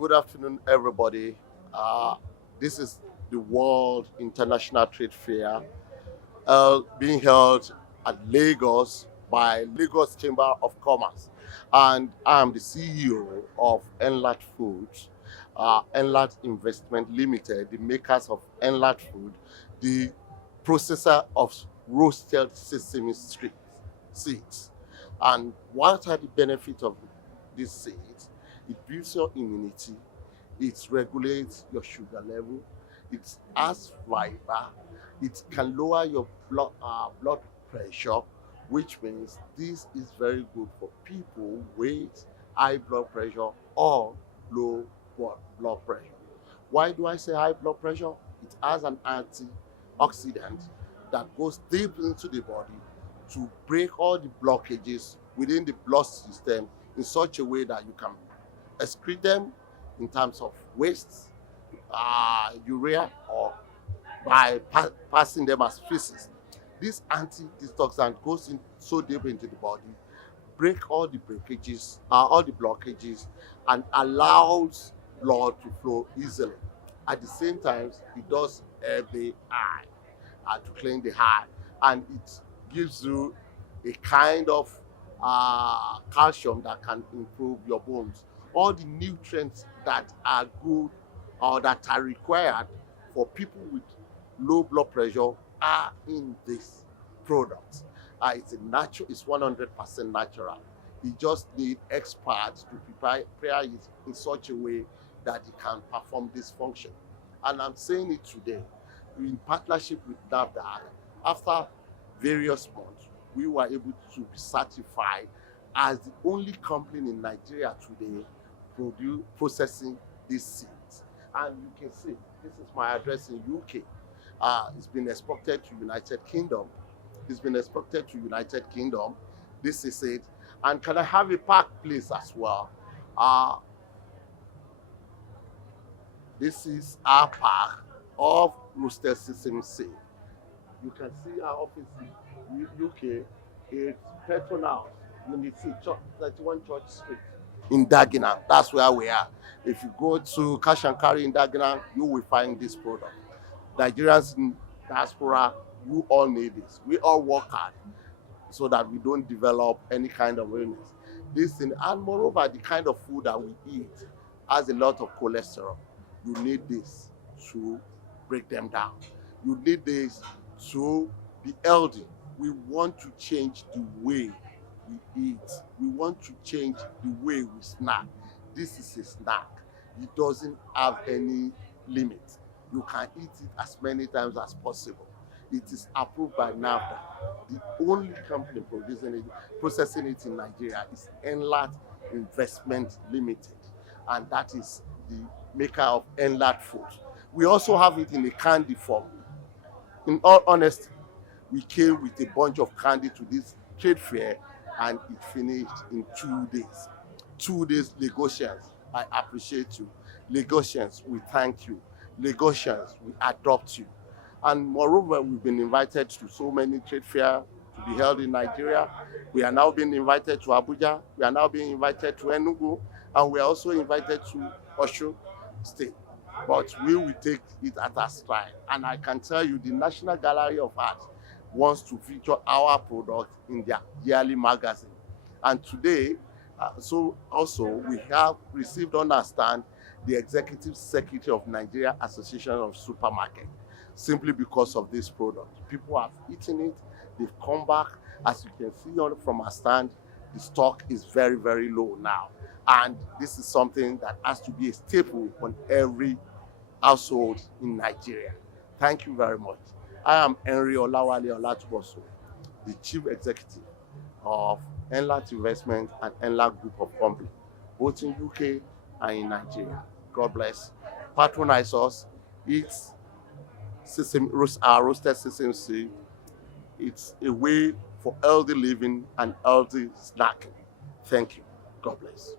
Good afternoon, everybody. Uh, this is the World International Trade Fair being held at Lagos by Lagos Chamber of Commerce. And I'm the CEO of Enlat Foods, Enlat Investment Limited, the makers of Enlat Food, the processor of roasted sesame seeds. And what are the benefits of these seeds? It builds your immunity, it regulates your sugar level, it has fiber, it can lower your blood pressure, which means this is very good for people with high blood pressure or low blood pressure. Why do I say high blood pressure? It has an antioxidant that goes deep into the body to break all the blockages within the blood system in such a way that you can excrete them in terms of waste, urea, or by passing them as feces. This anti-detoxant goes in so deep into the body, break all the breakages, all the blockages, and allows blood to flow easily. At the same time, it does help the eye to clean the eye, and it gives you a kind of calcium that can improve your bones. All the nutrients that are good or that are required for people with low blood pressure are in this product. It's a natural, it's 100% natural. You just need experts to prepare it in such a way that it can perform this function. And I'm saying it today in partnership with NAFDAC. After various months, we were able to be certified as the only company in Nigeria today processing these seeds. And you can see, this is my address in UK. It's been exported to United Kingdom. It's been exported to United Kingdom. This is it. And can I have a park please as well? Uh, this is our park of roasted sesame seed. You can see our office in UK. It's Petronas, Unit C, 31 Church Street in Dagenham. That's where we are. If you go to Cash and Carry in Dagenham, you will find this product. Nigerians in diaspora, you all need this. We all work hard so that we don't develop any kind of illness. This thing, and moreover, the kind of food that we eat has a lot of cholesterol. You need this to break them down. You need this to be healthy. We want to change the way we eat. We want to change the way we snack. This is a snack. It doesn't have any limit. You can eat it as many times as possible. It is approved by NAFDAC. The only company processing it in Nigeria is Enlat Investment Limited, and that is the maker of Enlat Food. We also have it in a candy form. In all honesty, we came with a bunch of candy to this trade fair and it finished in 2 days. 2 days, Lagosians, I appreciate you. Lagosians, we thank you. Lagosians, we adopt you. And moreover, we've been invited to so many trade fairs to be held in Nigeria. We are now being invited to Abuja. We are now being invited to Enugu. And we are also invited to Osun State. But we will take it at a stride. And I can tell you, the National Gallery of Art wants to feature our product in their yearly magazine. And today, so also we have received understand the Executive Secretary of Nigeria Association of Supermarket, simply because of this product. People have eaten it, they've come back. As you can see from our stand, the stock is very, very low now. And this is something that has to be a staple on every household in Nigeria. Thank you very much. I am Henry Olawale Olatuboso, the Chief Executive of Enlat Investment and Enlat Group of Company, both in UK and in Nigeria. God bless. Patronize us. Eat roasted sesame seed. It's a way for healthy living and healthy snacking. Thank you. God bless.